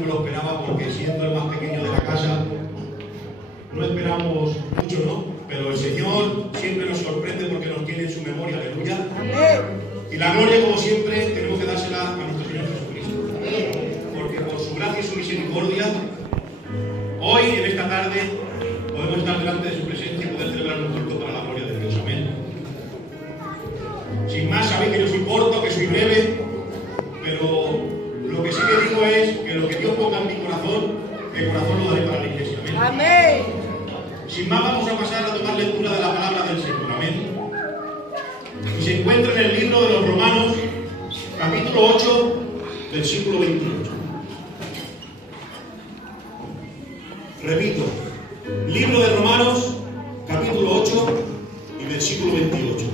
me lo esperaba porque siendo el más pequeño de la casa, no esperamos mucho, ¿no? Pero el Señor siempre nos sorprende porque nos tiene en su memoria, aleluya. Y la gloria, como siempre, tenemos que dársela a nuestro Señor Jesucristo. Porque por su gracia y su misericordia, hoy, en esta tarde, podemos estar delante de su presencia y poder celebrar un culto para la gloria de Dios. Amén. Sin más, sabéis que yo soy corto, que soy breve, pero lo que sí que digo es que lo que Dios ponga en mi corazón, el corazón lo daré para la iglesia. Amén. Amén. Sin más, vamos a pasar a tomar lectura de la palabra del Señor. Amén. Y se encuentra en el libro de los Romanos, capítulo 8, versículo 28. Repito, libro de Romanos, capítulo 8 y versículo 28.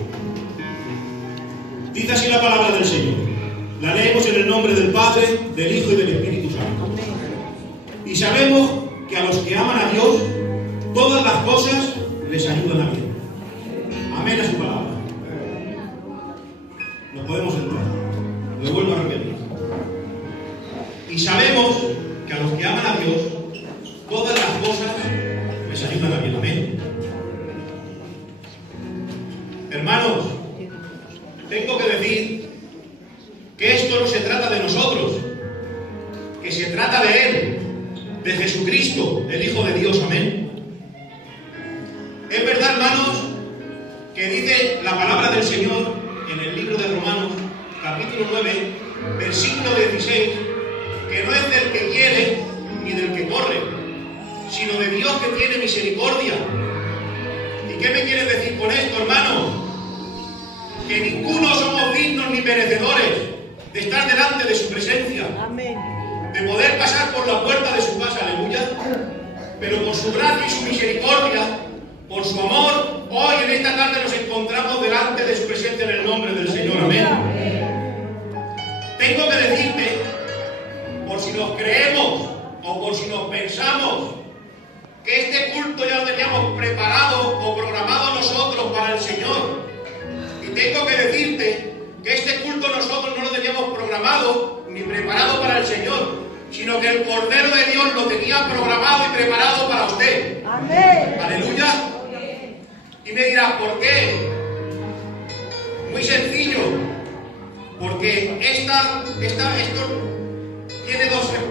Dice así la palabra del Señor. La leemos en el nombre del Padre, del Hijo y del Espíritu Santo. Y sabemos que a los que aman a Dios, todas las cosas les ayudan a bien. Amén a su palabra. Nos podemos entrar. Lo vuelvo a repetir. Y sabemos que a los que aman a Dios, todas las cosas les ayudan a bien. Amén. Hermanos, tengo que decir que esto no se trata de nosotros, que se trata de Él, de Jesucristo, el Hijo de Dios. Amén. Es verdad, hermanos, que dice la palabra del Señor en el libro de Romanos, capítulo 9, versículo 16, que no es del que quiere ni del que corre, sino de Dios que tiene misericordia. ¿Y qué me quiere decir con esto, hermanos? Que ninguno somos dignos ni merecedores de estar delante de su presencia. Amén. De poder pasar por la puerta de su casa, aleluya. Pero por su gracia y su misericordia, por su amor, hoy en esta tarde nos encontramos delante de su presencia en el nombre del Señor. Amén. Tengo que decirte, por si nos creemos o por si nos pensamos que este culto ya lo teníamos preparado o programado nosotros para el Señor. Y tengo que decirte que este culto nosotros no lo teníamos programado ni preparado para el Señor, sino que el Cordero de Dios lo tenía programado y preparado para usted. Amén. Aleluya. Y me dirás, ¿por qué? Muy sencillo. Porque esto tiene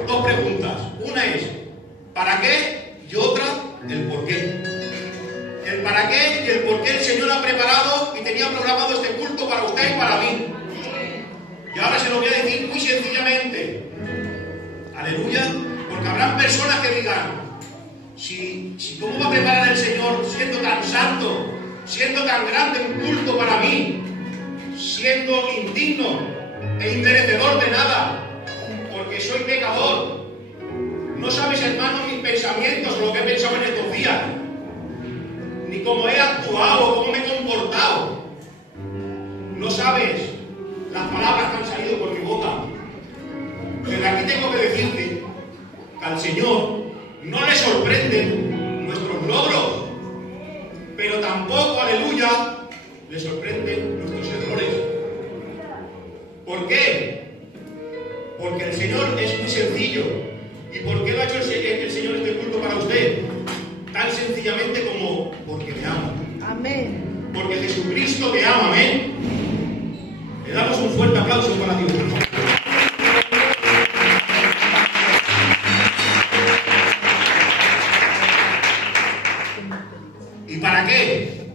dos preguntas. Una es, ¿para qué? Y otra, el por qué. El para qué y el por qué el Señor ha preparado y tenía programado este culto para usted y para mí. Y ahora se lo voy a decir muy sencillamente. Aleluya. Porque habrán personas que digan, si ¿cómo va a preparar el Señor siendo tan santo, siendo tan grande un culto para mí, siendo indigno e inmerecedor de nada, porque soy pecador? No sabes, hermano, mis pensamientos o lo que he pensado en estos días, ni cómo he actuado, cómo me he comportado. No sabes las palabras que han salido por mi boca. Pero aquí tengo que decirte que al Señor no le sorprenden nuestros logros, pero tampoco, aleluya, le sorprenden nuestros errores. ¿Por qué? Porque el Señor es muy sencillo. ¿Y por qué lo ha hecho el Señor este culto para usted? Tan sencillamente como porque me ama. Amén. Porque Jesucristo me ama. Amén. Le damos un fuerte aplauso para Dios. ¿Y para qué?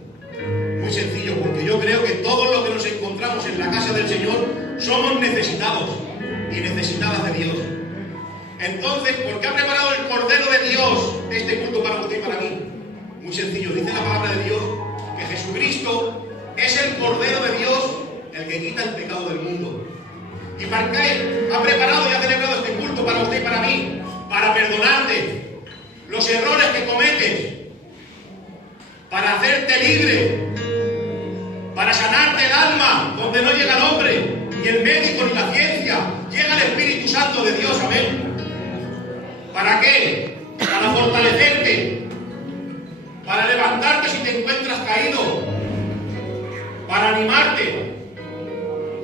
Muy sencillo, porque yo creo que todos los que nos encontramos en la casa del Señor somos necesitados y necesitadas de Dios. Entonces, ¿por qué ha preparado el Cordero de Dios este culto para usted y para mí? Muy sencillo, dice la palabra de Dios que Jesucristo es el Cordero de Dios, el que quita el pecado del mundo. ¿Y para qué ha preparado y ha celebrado este culto para usted y para mí? Para perdonarte los errores que cometes, para hacerte libre, para sanarte el alma donde no llega el hombre, ni el médico ni la ciencia, llega el Espíritu Santo de Dios. Amén. ¿Para qué? Para fortalecerte, para levantarte si te encuentras caído, para animarte,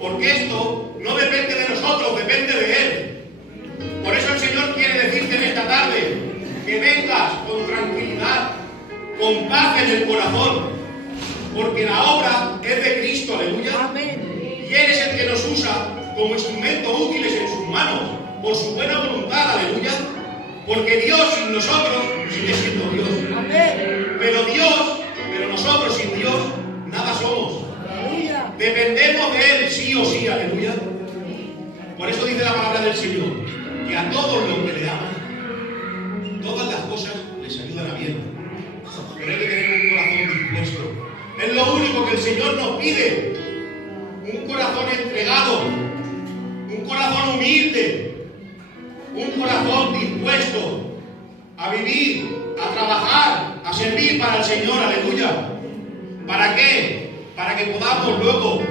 porque esto no depende de nosotros, depende de Él. Por eso el Señor quiere con paz en el corazón, porque la obra es de Cristo, aleluya. Amén. Y Él es el que nos usa como instrumentos útiles en sus manos, por su buena voluntad, aleluya. Porque Dios sin nosotros sigue siendo Dios. Amén. Pero nosotros sin Dios nada somos. Aleluya. Dependemos de Él sí o sí, aleluya. Por eso dice la palabra del Señor, que a todos los que le aman, todas las cosas les ayudan a bien. Pero hay que tener un corazón dispuesto. Es lo único que el Señor nos pide. Un corazón entregado, un corazón humilde, un corazón dispuesto a vivir, a trabajar, a servir para el Señor, aleluya. ¿Para qué? Para que podamos luego,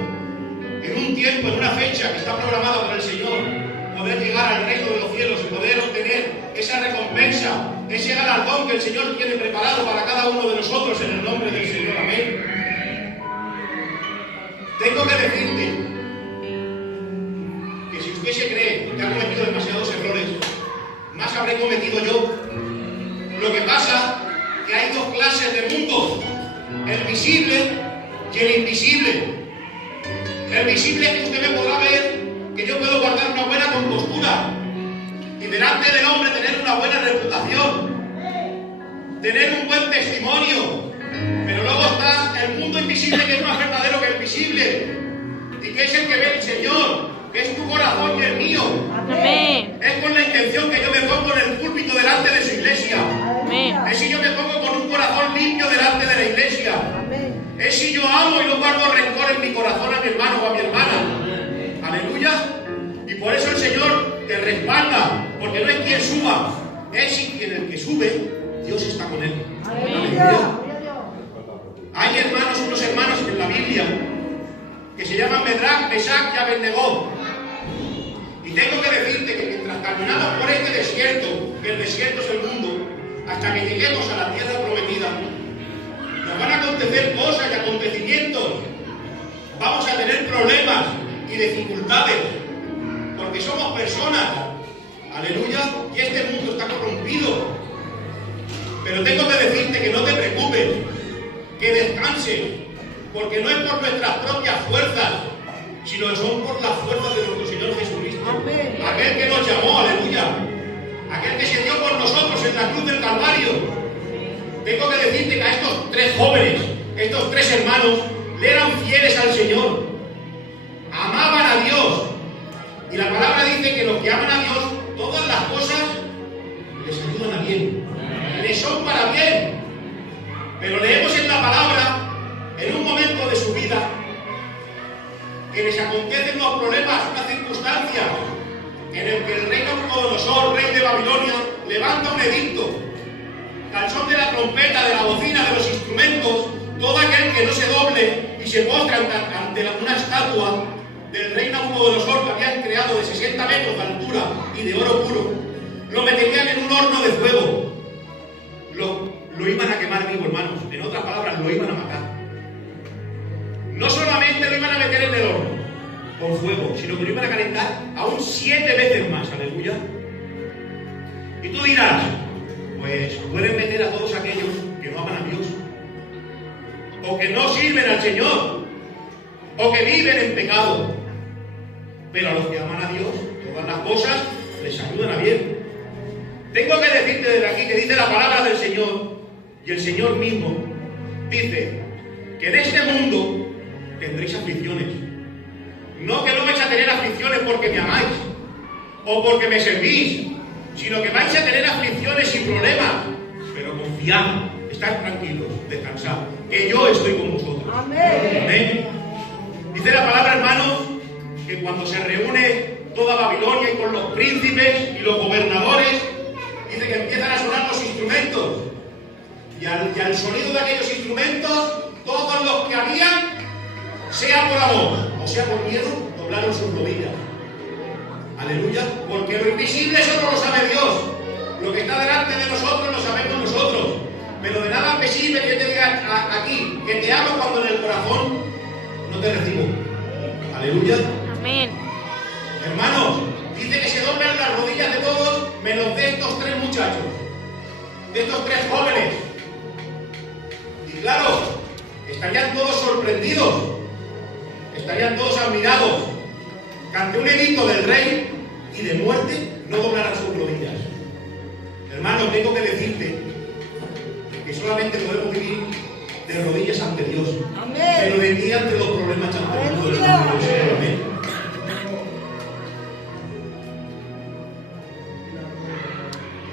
en un tiempo, en una fecha que está programada por el Señor, poder llegar al reino de los cielos y poder obtener esa recompensa, ese galardón que el Señor tiene preparado para cada uno de nosotros en el nombre del Señor. Amén. Tengo que decirte que si usted se cree que ha cometido demasiados errores, más habré cometido yo. Lo que pasa es que hay dos clases de mundo, el visible y el invisible. El visible es que usted me podrá ver que yo puedo guardar una buena compostura y delante del hombre tener una buena reputación, tener un buen testimonio. Pero luego está el mundo invisible, que es más verdadero que el visible, y que es el que ve el Señor, que es tu corazón y el mío. Amén. Es con la intención que yo me pongo en el púlpito delante de su iglesia. Amén. Es si yo me pongo con un corazón limpio delante de la iglesia. Amén. Es si yo amo y no guardo rencor en mi corazón a mi hermano o a mi hermana. Aleluya. Y por eso el Señor te respalda, porque no es quien suba, es quien el que sube, Dios está con él. Aleluya. Hay hermanos, unos hermanos en la Biblia que se llaman Medrac, Mesac y Abednego. Y tengo que decirte que mientras caminamos por este desierto, que el desierto es el mundo, hasta que lleguemos a la tierra prometida, nos van a acontecer cosas y acontecimientos. Vamos a tener problemas y dificultades, porque somos personas. Aleluya. Y este mundo está corrompido. Pero tengo que decirte que no te preocupes, que descanses, porque no es por nuestras propias fuerzas, sino que son por las fuerzas de nuestro Señor Jesucristo. Amén. Aquel que nos llamó, aleluya. Aquel que se dio por nosotros en la cruz del Calvario. Tengo que decirte que a estos tres jóvenes, estos tres hermanos, le eran fieles al Señor. Amaban a Dios. Y la palabra dice que los que aman a Dios, todas las cosas les ayudan a bien. Les son para bien. Pero leemos en la palabra, en un momento de su vida, que les acontecen unos problemas, unas circunstancias, en el que el rey Nabucodonosor, rey de Babilonia, levanta un edicto. Al son de la trompeta, de la bocina, de los instrumentos, todo aquel que no se doble y se postre ante una estatua del rey Nabucodonosor que habían creado de 60 metros de altura y de oro puro, lo meterían en un horno de fuego. Lo iban a quemar vivo, hermanos. En otras palabras, lo iban a matar. No solamente lo iban a meter en el horno con fuego, sino que lo iban a calentar aún 7 veces más. Aleluya. Y tú dirás, pues pueden meter a todos aquellos que no aman a Dios, o que no sirven al Señor, o que viven en pecado. Pero a los que aman a Dios, todas las cosas les ayudan a bien. Tengo que decirte desde aquí que dice la palabra del Señor, y el Señor mismo dice que en este mundo tendréis aflicciones. No que no vais a tener aflicciones porque me amáis o porque me servís, sino que vais a tener aflicciones y problemas. Pero confiad, estad tranquilos, descansad, que yo estoy con vosotros. Amén. Amén. Dice la palabra, hermanos, que cuando se reúne toda Babilonia y con los príncipes y los gobernadores, dice que empiezan a sonar los instrumentos. Y al sonido de aquellos instrumentos, todos los que habían, sea por amor o sea por miedo, doblaron sus rodillas. Aleluya. Porque lo invisible solo lo sabe Dios. Lo que está delante de nosotros lo sabemos nosotros. Pero de nada me sirve que yo te diga aquí que te amo cuando en el corazón no te recibo. Aleluya. Amén. Hermanos, dice que se doblan las rodillas de todos menos de estos tres muchachos, de estos tres jóvenes. sorprendidos, estarían todos admirados que ante un edicto del rey y de muerte no doblaran sus rodillas. Hermano, tengo que decirte que solamente podemos vivir de rodillas ante Dios, Amén. pero de pie ante los problemas ante el mundo del Aleluya. nombre del Señor. Amén.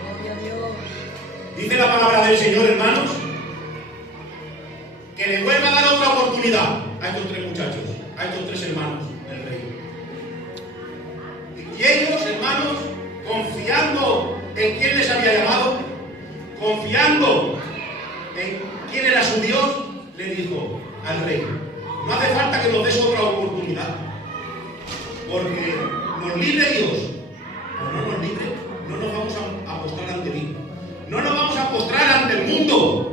Gloria a Dios. Dice la palabra del Señor, hermanos, que le vuelva a dar otra oportunidad a estos tres muchachos, a estos tres hermanos del rey. Y ellos, hermanos, confiando en quién les había llamado, confiando en quién era su Dios, le dijo al rey: no hace falta que nos des otra oportunidad, porque nos libre Dios, o no nos libre, no nos vamos a postrar ante ti, no nos vamos a postrar ante el mundo,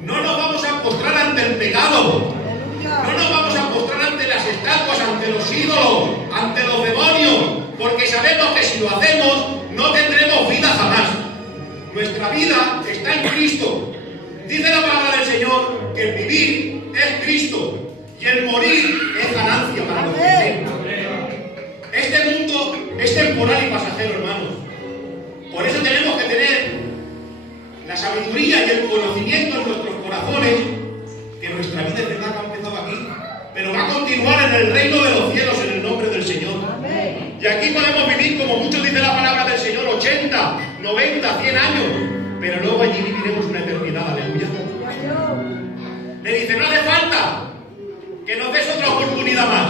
no nos vamos a postrar ante el pecado, Aleluya. no nos vamos a postrar ante las estatuas, ante los ídolos, ante los demonios, porque sabemos que si lo hacemos no tendremos vida jamás. Nuestra vida está en Cristo. Dice la palabra del Señor que el vivir es Cristo y el morir es ganancia para los que creen. Este mundo es temporal y pasajero, hermanos. Por eso tenemos que tener la sabiduría y el conocimiento en nuestros corazones que nuestra vida es verdad que ha empezado aquí, pero va a continuar en el reino de los cielos en el nombre del Señor. Amén. Y aquí podemos vivir, como muchos dice la palabra del Señor, 80, 90, 100 años, pero luego allí viviremos una eternidad. Aleluya. Gloria a Dios. Le dice: no hace falta que nos des otra oportunidad más.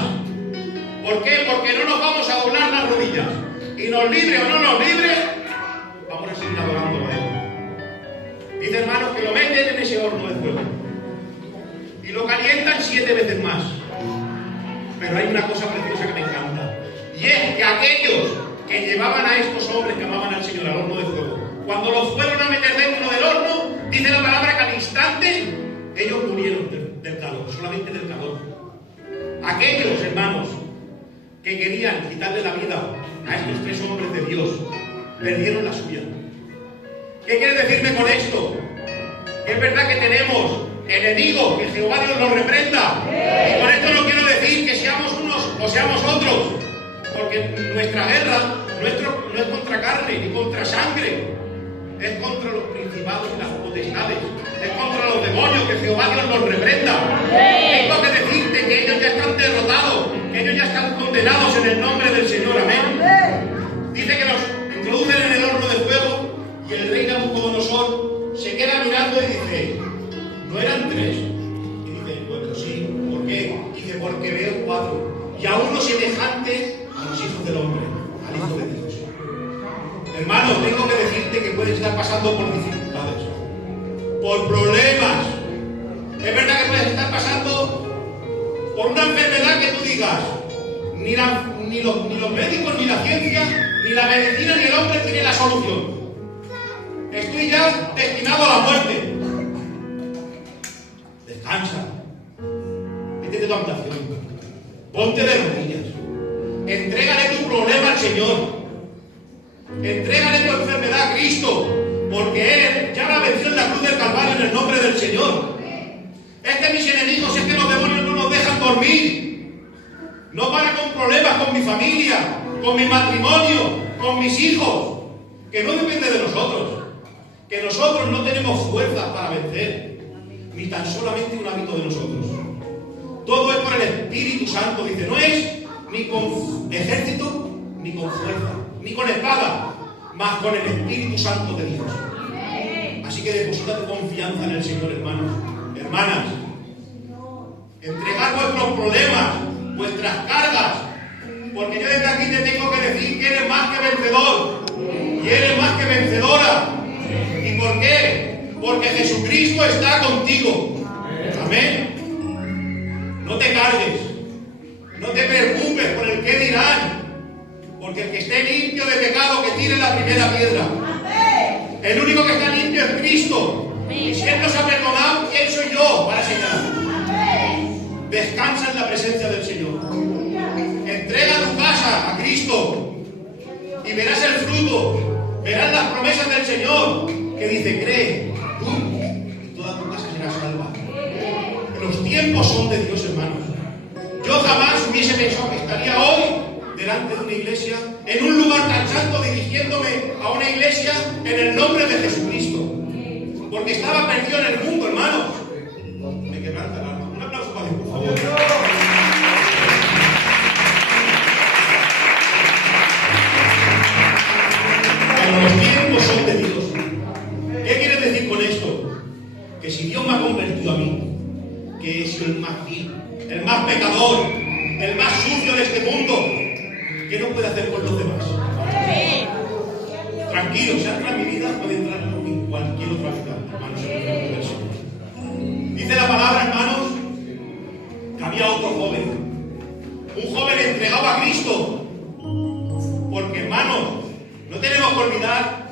¿Por qué? Porque no nos vamos a doblar las rodillas. Y nos libre o no nos libre, vamos a seguir adorándolo a Él. Dice, hermanos, que lo meten en ese horno de fuego y lo calientan 7 veces más. Pero hay una cosa preciosa que me encanta, y es que aquellos que llevaban a estos hombres que amaban al Señor al horno de fuego, cuando los fueron a meter dentro del horno, dice la palabra que al instante ellos murieron del calor, solamente del calor. Aquellos, hermanos, que querían quitarle la vida a estos tres hombres de Dios, perdieron la suya. ¿Qué quiere decirme con esto? Que es verdad que tenemos enemigos, que Jehová Dios los reprenda. Y con esto no quiero decir que seamos unos o seamos otros, porque nuestra guerra no es contra carne ni contra sangre, es contra los principados y las potestades, es contra los demonios, que Jehová Dios los reprenda. Tengo que decirte que ellos ya están derrotados, que ellos ya están condenados en el nombre del Señor. Amén. Dice que los introducen en el horno de fuego y el rey Nabucodonosor se queda mirando y dice: ¿no eran 3? Y dice: bueno, sí. ¿Por qué? Dice: porque veo 4, y a uno semejante a los hijos del hombre, al Hijo de Dios. Hermano, tengo que decirte que puedes estar pasando por dificultades, por problemas. Es verdad que puedes estar pasando por una enfermedad que tú digas: ni los médicos, ni la ciencia, ni la medicina, ni el hombre tiene la solución. Estoy ya destinado a la muerte. Descansa. Vete de tu habitación. Ponte de rodillas. Entrégale tu problema al Señor. Entrégale tu enfermedad a Cristo, porque Él ya la venció en la cruz del Calvario en el nombre del Señor. Es que mis enemigos, es que los demonios no nos dejan dormir. No para con problemas con mi familia, con mi matrimonio, con mis hijos, que no depende de nosotros, que nosotros no tenemos fuerzas para vencer, ni tan solamente un hábito de nosotros. Todo es por el Espíritu Santo. Dice: no es ni con ejército, ni con fuerza, ni con espada, mas con el Espíritu Santo de Dios. Así que deposita tu confianza en el Señor, hermanos, hermanas. Entregar vuestros problemas, vuestras cargas, porque yo desde aquí te tengo que decir que eres más que vencedor y eres más que vencedora. ¿Y por qué? Porque Jesucristo está contigo. Amén. No te cargues, no te preocupes por el qué dirán, porque el que esté limpio de pecado, que tire la primera piedra. El único que está limpio es Cristo. Y si Él nos ha perdonado, ¿quién soy yo para señalar? Descansa en la presencia del Señor. Entrega tu casa a Cristo y verás el fruto, verás las promesas del Señor, que dice: cree tú y toda tu casa será salva. En los tiempos tiempos son de Dios, hermanos. Yo jamás hubiese pensado que estaría hoy delante de una iglesia, en un lugar tan santo, dirigiéndome a una iglesia en el nombre de Jesucristo. Porque estaba perdido en el mundo, hermanos. Me quebranta el alma. Un aplauso para Dios, por favor. Pero los tiempos son de Dios. ¿Qué quiere decir con esto? Que si Dios me ha convertido a mí, que he sido el más vil, el más pecador, el más sucio de este mundo, ¿qué no puede hacer con los demás? Tranquilo, si entra en mi vida, puede entrar en cualquier otra vida, hermanos, en el nombre del Señor. Dice la palabra, hermanos, que había otro joven, un joven entregado a Cristo, porque, hermanos, no tenemos que olvidar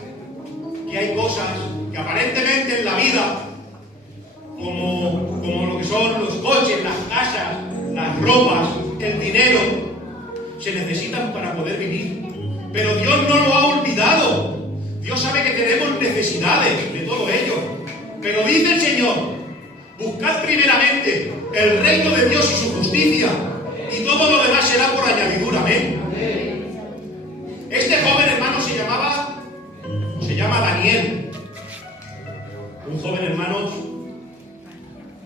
que hay cosas que aparentemente en la vida, como lo que son los coches, las casas, las ropas, el dinero, se necesitan para poder vivir. Pero Dios no lo ha olvidado. Dios sabe que tenemos necesidades de todo ello. Pero dice el Señor, buscad primeramente el reino de Dios y su justicia, y todo lo demás será por añadidura. Amén. Este joven, hermano, se llama Daniel. Un joven, hermanos,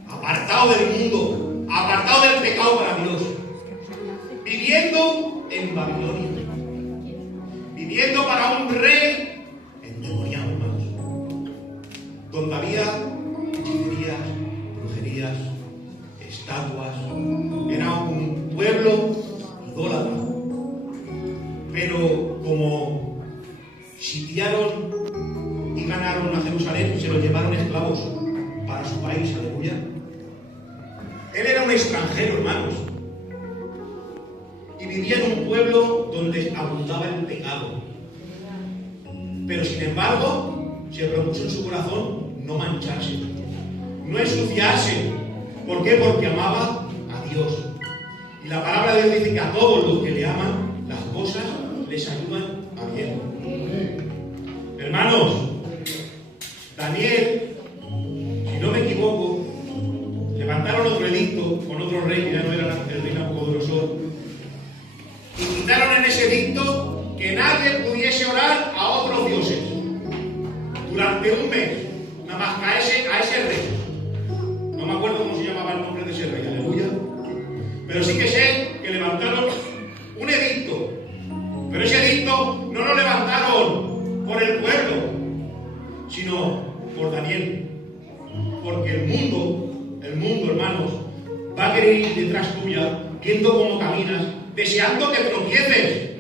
apartado del mundo, apartado del pecado para Dios, viviendo en Babilonia, viviendo para un rey endemoniado, hermanos, donde había hechicerías, brujerías, estatuas. Era un pueblo idólatra. Pero como sitiaron y ganaron a Jerusalén, se lo llevaron esclavos para su país, aleluya. Él era un extranjero, hermanos, y vivía en un pueblo donde abundaba el pecado. Pero sin embargo, se propuso en su corazón no mancharse, no ensuciarse. ¿Por qué? Porque amaba a Dios. Y la palabra de Dios dice que a todos los que le aman, las cosas les ayudan a bien. Hermanos, Daniel, si no me equivoco, levantaron otro edicto con otro rey, que ya no era el rey Nabucodonosor, y quitaron en ese edicto que nadie pudiese orar a otros dioses durante un mes, nada más que a ese rey. No me acuerdo cómo se llamaba el nombre de ese rey, aleluya. Pero sí que sé que levantaron un edicto. Pero ese edicto no lo levantaron por el pueblo, sino por Daniel. Porque el mundo, hermanos, va a querer ir detrás tuya, viendo cómo caminas, deseando que tropieces,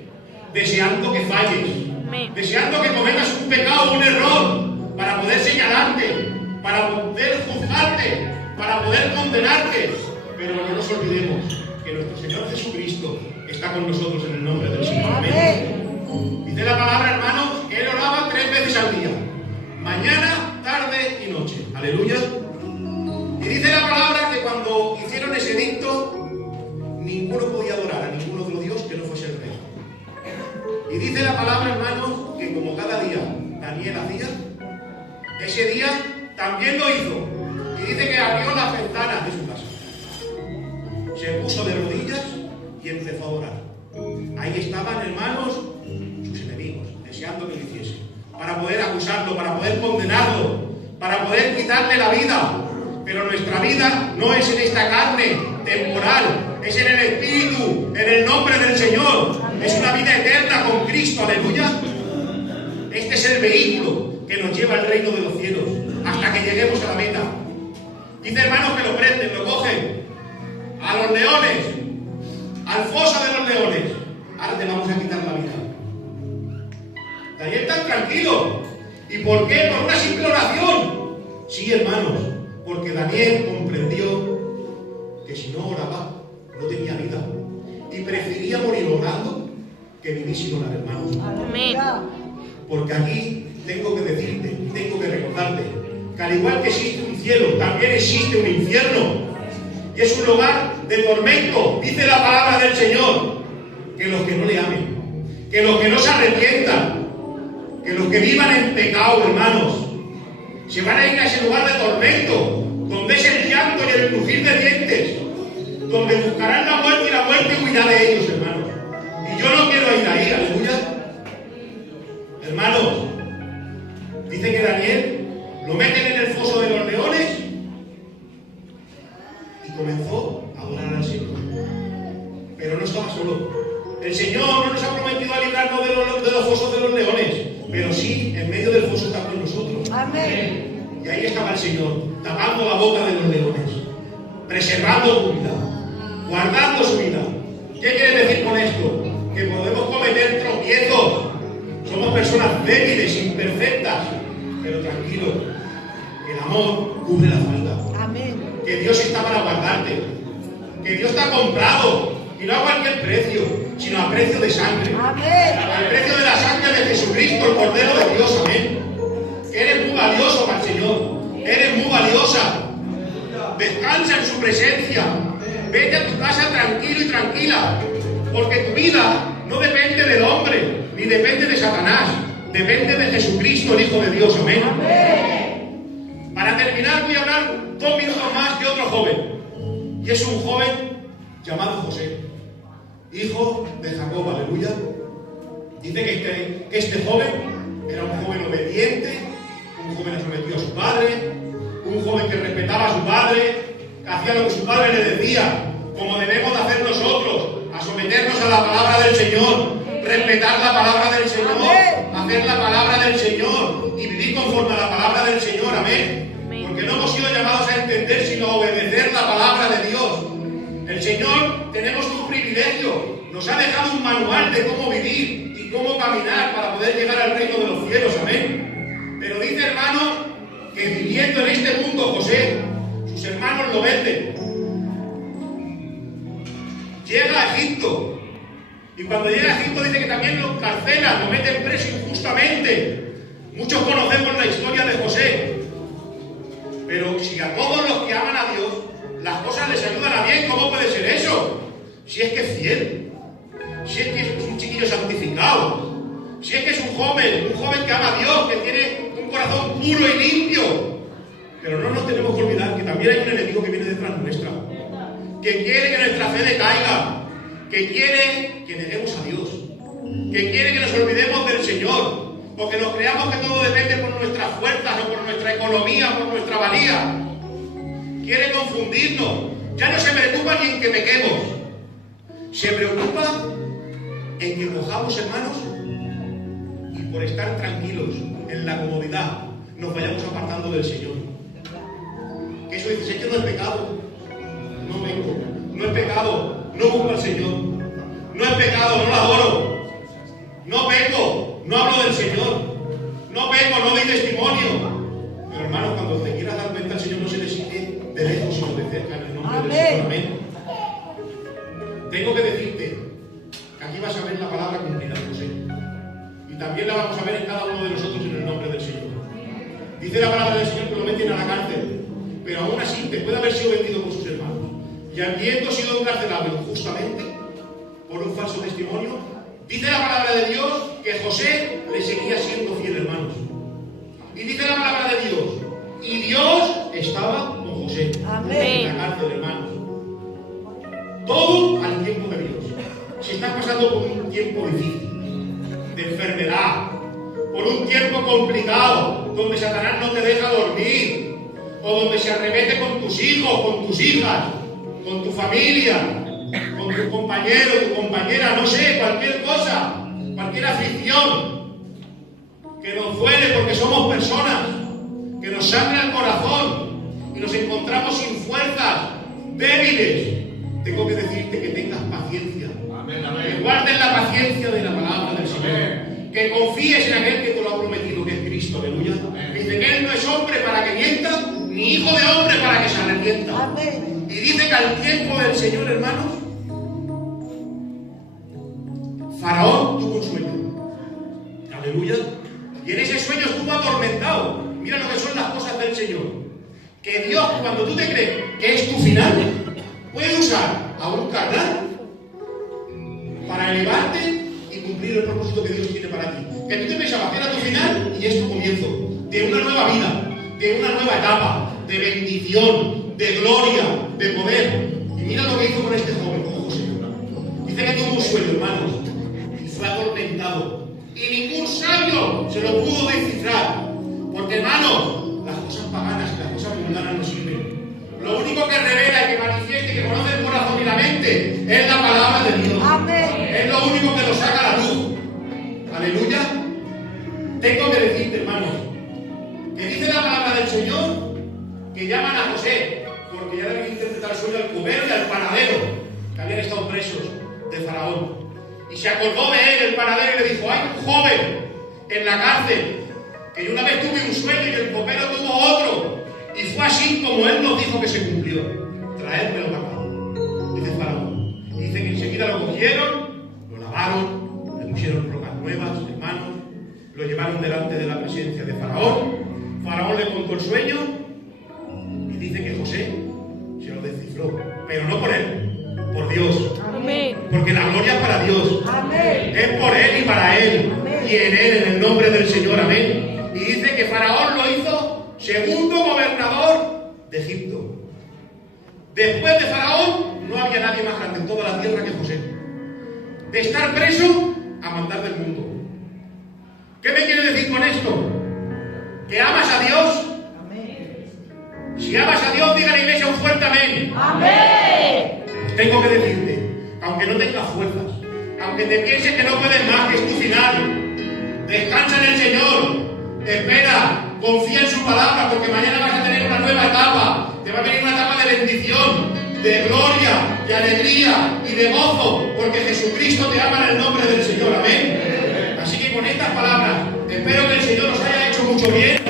deseando que falles, deseando que cometas un pecado, un error, para poder señalarte, para poder juzgarte, para poder condenarte. Pero no nos olvidemos que nuestro Señor Jesucristo está con nosotros en el nombre del Señor. Amén. Dice la palabra, hermanos, que Él oraba 3 veces al día, mañana, tarde y noche. Aleluya. Y dice la palabra que cuando hicieron ese edicto, ninguno podía adorar a ningún otro Dios que no fuese el rey. Y dice la palabra, hermanos, que como cada día Daniel hacía, ese día también lo hizo. Y dice que abrió las ventanas de su casa, se puso de rodillas y empezó a orar. Ahí estaban, hermanos, sus enemigos, deseando que lo hiciese, para poder acusarlo, para poder condenarlo, para poder quitarle la vida. Pero nuestra vida no es en esta carne temporal, es en el Espíritu, en el nombre del Señor. Es una vida eterna con Cristo, aleluya. Este es el vehículo que nos lleva al reino de los cielos, hasta que lleguemos a la meta. Dice, hermanos, que lo prenden, lo cogen a los leones, al foso de los leones. Ahora te vamos a quitar la vida. Daniel tan tranquilo. ¿Y por qué? Por una simple oración. Sí, hermanos, porque Daniel comprendió que si no oraba, no tenía vida. Y prefería morir orando que vivir sin orar, hermanos. Amén. Porque aquí tengo que decirte, tengo que recordarte, que al igual que existe un cielo, también existe un infierno. Y es un lugar de tormento. Dice la palabra del Señor, que los que no le amen, que los que no se arrepientan, que los que vivan en pecado, hermanos, se van a ir a ese lugar de tormento, donde es el llanto y el crujir de dientes, donde buscarán la muerte y la muerte huirá de ellos, hermanos. Y yo no quiero ir ahí, aleluya. Hermanos, dice que Daniel lo meten en el foso de los leones y comenzó a adorar al Señor. Pero no estaba solo. El Señor no nos ha prometido a librarnos de los fosos de los leones, pero sí, en medio del foso está con nosotros. Amén. Y ahí estaba el Señor, tapando la boca de los leones, preservando su vida, guardando su vida. ¿Qué quiere decir con esto? Que podemos cometer tropiezos. Somos personas débiles, imperfectas, pero tranquilos. El amor cubre la falta. Amén. Que Dios está para guardarte. Que Dios te ha comprado. Y no a cualquier precio, sino a precio de sangre. Amén. Al precio de la sangre de Jesucristo, el Cordero de Dios. Amén. Eres muy valioso para el Señor. Eres muy valiosa. Descansa en su presencia. Vete a tu casa tranquilo y tranquila. Porque tu vida no depende del hombre, ni depende de Satanás. Depende de Jesucristo, el Hijo de Dios. Amén. Amén. Para terminar, voy a hablar 2 minutos más de otro joven. Y es un joven llamado José, hijo de Jacob, aleluya. Dice que este joven era un joven obediente, un joven sometido a su padre, un joven que respetaba a su padre, que hacía lo que su padre le decía, como debemos de hacer nosotros, a someternos a la palabra del Señor, respetar la palabra del Señor, hacer la palabra del Señor y vivir conforme a la palabra del Señor, amén. Porque no hemos sido llamados a entender, sino a obedecer la palabra de Dios. El Señor, tenemos un privilegio, nos ha dejado un manual de cómo vivir y cómo caminar para poder llegar al reino de los cielos, amén. Pero dice, hermano, que viviendo en este mundo José, sus hermanos lo venden. Llega a Egipto, y cuando llega a Egipto dice que también lo encarcelan, lo meten preso injustamente. Muchos conocemos la historia de José, pero si a todos los que aman a Dios las cosas les ayudan a bien, ¿cómo puede ser eso? Si es que es fiel, si es que es un chiquillo santificado, si es que es un joven que ama a Dios, que tiene un corazón puro y limpio. Pero no nos tenemos que olvidar que también hay un enemigo que viene detrás nuestra, que quiere que nuestra fe decaiga, que quiere que neguemos a Dios, que quiere que nos olvidemos del Señor, o que nos creamos que todo depende por nuestras fuerzas o por nuestra economía, por nuestra valía. Quiere confundirnos. Ya no se preocupa ni en que pequemos. Se preocupa en que cojamos, hermanos, y por estar tranquilos en la comodidad nos vayamos apartando del Señor. Que eso dice, es que no es pecado. No vengo. No es pecado. No busco al Señor. No es pecado. No lo adoro. No peco. No hablo del Señor. No peco. No doy testimonio. Pero hermanos, cuando te quieras dar cuenta, el Señor no se le sigue de lejos, sino de cerca, en el nombre del Señor. Amén. Tengo que decirte que aquí vas a ver la palabra cumplida de José. Y también la vamos a ver en cada uno de nosotros en el nombre del Señor. Dice la palabra del Señor que lo meten a la cárcel, pero aún así, después de haber sido vendido por sus hermanos, y habiendo sido encarcelado injustamente por un falso testimonio, dice la palabra de Dios que José le seguía siendo fiel, hermanos. Y dice la palabra de Dios, y Dios estaba con José. Amén. En la cárcel, hermanos. Todo al tiempo de Dios. Si estás pasando por un tiempo difícil, de enfermedad, por un tiempo complicado, donde Satanás no te deja dormir, o donde se arremete con tus hijos, con tus hijas, con tu familia, con tu compañero, tu compañera, no sé, cualquier cosa, cualquier aflicción que nos duele porque somos personas, que nos sangra el corazón y nos encontramos sin fuerzas, débiles. Tengo que decirte que tengas paciencia. Amén, amén. Que guardes la paciencia de la palabra del Señor. Amén. Que confíes en aquel que te lo ha prometido, que es Cristo. Aleluya. Dice que Él no es hombre para que mienta, ni hijo de hombre para que se arrepienta. Amén. Y dice que al tiempo del Señor, hermanos, Faraón tuvo un sueño. Aleluya. Y en ese sueño estuvo atormentado. Mira lo que son las cosas del Señor. Que Dios, cuando tú te crees que es tu final, puede usar a un carnal para elevarte y cumplir el propósito que Dios tiene para ti. Que tú te pensabas que era tu final y es tu comienzo de una nueva vida, de una nueva etapa, de bendición, de gloria, de poder. Y mira lo que hizo con este joven, con José. Dice que tuvo un sueño, hermanos, y fue atormentado. Y ningún sabio se lo pudo descifrar. Porque, hermanos, las cosas paganas y las cosas mundanas no sirven. Lo único que revela y que manifiesta y que conoce el corazón y la mente es la palabra de Dios. Amén. Es lo único que lo saca a la luz. Aleluya. Tengo que decirte, hermanos, que dice la palabra del Señor que llaman a José, porque ya le habían interpretado el sueño al cubero y al panadero, que habían estado presos de Faraón. Y se acordó de él, el panadero, y le dijo: hay un joven en la cárcel, que yo una vez tuve un sueño y el copero tuvo otro. Y fue así como él nos dijo que se cumplió. Traédmelo para acá, dice Faraón. Y dice que enseguida lo cogieron, lo lavaron, le pusieron ropas nuevas, hermanos, lo llevaron delante de la presencia de Faraón. Faraón le contó el sueño y dice que José se lo descifró, pero no por él, por Dios. Amén. Porque la gloria es para Dios. Amén. Es por él y para él. Amén. Y en él, en el nombre del Señor. Amén. Y dice que Faraón lo hizo segundo gobernador de Egipto. Después de Faraón no había nadie más grande en toda la tierra que José. De estar preso a mandar del mundo. ¿Qué me quiere decir con esto? ¿Que amas a Dios? Amén. Si amas a Dios, diga a la iglesia un fuerte amén. Amén. Tengo que decirte, aunque no tengas fuerzas, aunque te pienses que no puedes más, que es tu final, descansa en el Señor, espera, confía en su palabra, porque mañana vas a tener una nueva etapa. Te va a venir una etapa de bendición, de gloria, de alegría y de gozo, porque Jesucristo te ama en el nombre del Señor. Amén. Así que con estas palabras, espero que el Señor os haya hecho mucho bien.